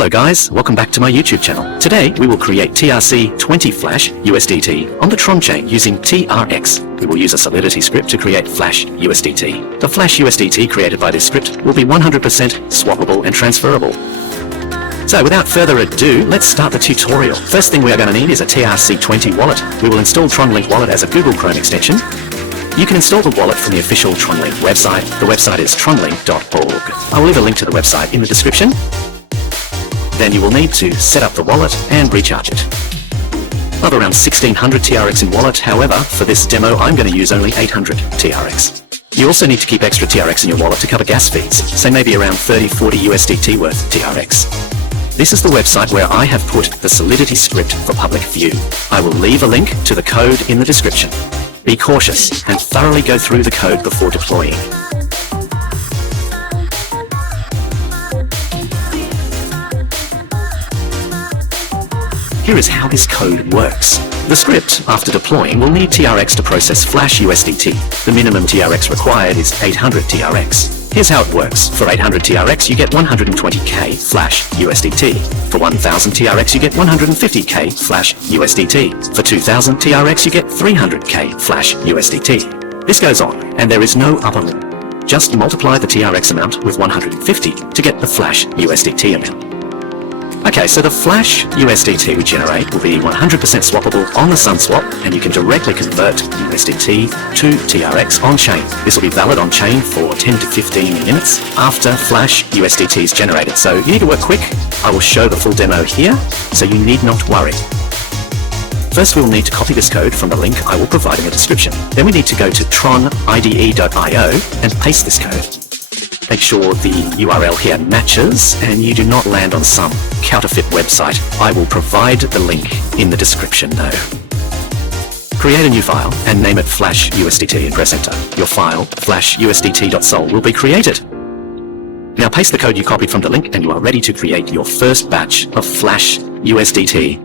Hello guys, welcome back to my YouTube channel. Today we will create TRC 20 Flash USDT on the Tron chain using TRX. We will use a Solidity script to create Flash USDT. The Flash USDT created by this script will be 100% swappable and transferable. So without further ado, let's start the tutorial. First thing we are going to need is a TRC 20 wallet. We will install TronLink Wallet as a Google Chrome extension. You can install the wallet from the official TronLink website. The website is tronlink.org. I will leave a link to the website in the description. Then you will need to set up the wallet and recharge it. I have around 1600 TRX in wallet, however, for this demo I'm going to use only 800 TRX. You also need to keep extra TRX in your wallet to cover gas fees, so maybe around 30-40 USDT worth TRX. This is the website where I have put the Solidity script for public view. I will leave a link to the code in the description. Be cautious and thoroughly go through the code before deploying. Here is how this code works. The script, after deploying, will need TRX to process Flash USDT. The minimum TRX required is 800 TRX. Here's how it works. For 800 TRX, you get 120k Flash USDT. For 1000 TRX, you get 150k Flash USDT. For 2000 TRX, you get 300k Flash USDT. This goes on, and there is no upper limit. Just multiply the TRX amount with 150 to get the Flash USDT amount. Okay, so the Flash USDT we generate will be 100% swappable on the SunSwap, and you can directly convert USDT to TRX on-chain. This will be valid on-chain for 10 to 15 minutes after Flash USDT is generated, so you need to work quick. I will show the full demo here, so you need not worry. First, we will need to copy this code from the link I will provide in the description. Then we need to go to tronide.io and paste this code. Make sure the URL here matches and you do not land on some counterfeit website. I will provide the link in the description though. Create a new file and name it Flash USDT and press enter. Your file, flashusdt.sol, will be created. Now paste the code you copied from the link and you are ready to create your first batch of Flash USDT.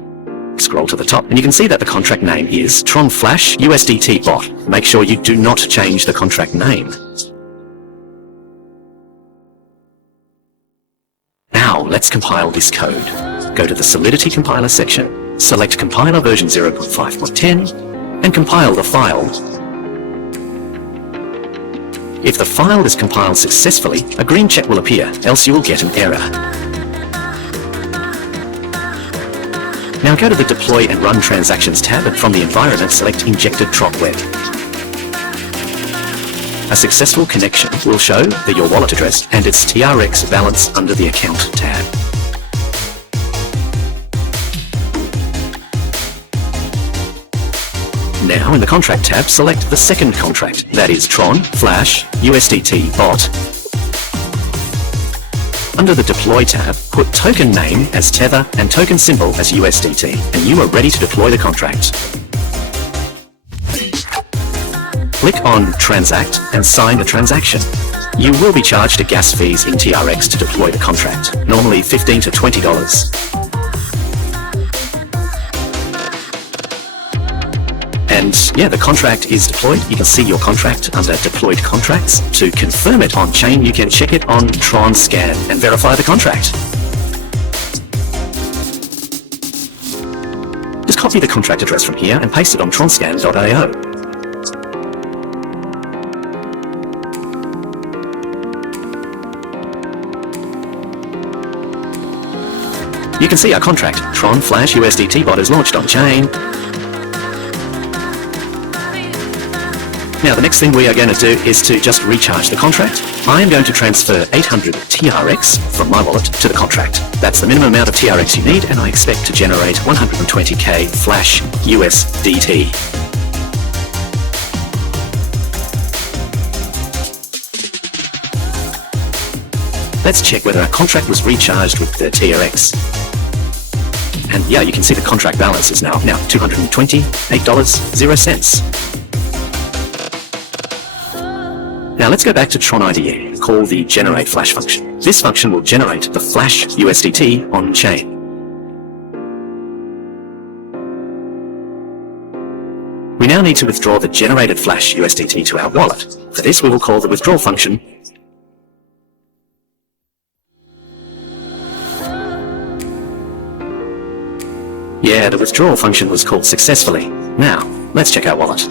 Scroll to the top and you can see that the contract name is Tron Flash USDT Bot. Make sure you do not change the contract name. Now let's compile this code. Go to the Solidity compiler section, select compiler version 0.5.10 and compile the file. If the file is compiled successfully, a green check will appear, else you will get an error. Now go to the Deploy and Run Transactions tab and from the environment select Injected Tron Web. A successful connection will show your wallet address and its TRX balance under the Account tab. Now in the Contract tab, select the second contract, that is Tron Flash USDT Bot. Under the Deploy tab, put token name as Tether and token symbol as USDT, and you are ready to deploy the contract. Click on Transact and sign the transaction. You will be charged a gas fees in TRX to deploy the contract, normally $15 to $20. And yeah, the contract is deployed. You can see your contract under Deployed Contracts. To confirm it on-chain, you can check it on Tron Scan and verify the contract. Just copy the contract address from here and paste it on tronscan.io. You can see our contract, Tron Flash USDT Bot, is launched on-chain. Now the next thing we are going to do is to just recharge the contract. I am going to transfer 800 TRX from my wallet to the contract. That's the minimum amount of TRX you need, and I expect to generate 120k Flash USDT. Let's check whether our contract was recharged with the TRX. And yeah, you can see the contract balance is now $228.00. Now let's go back to Tron IDE and call the Generate Flash function. This function will generate the Flash USDT on-chain. We now need to withdraw the generated Flash USDT to our wallet. For this, we will call the withdrawal function Yeah, the withdrawal function was called successfully. Now, let's check our wallet.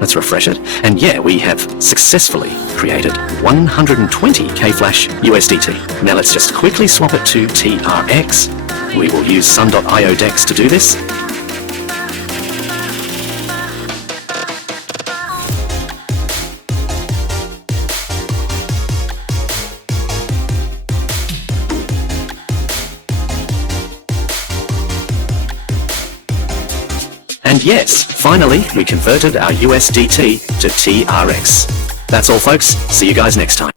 Let's refresh it. And yeah, we have successfully created 120k Flash USDT. Now let's just quickly swap it to TRX. We will use sun.io DEX to do this. And yes, finally, we converted our USDT to TRX. That's all, folks. See you guys next time.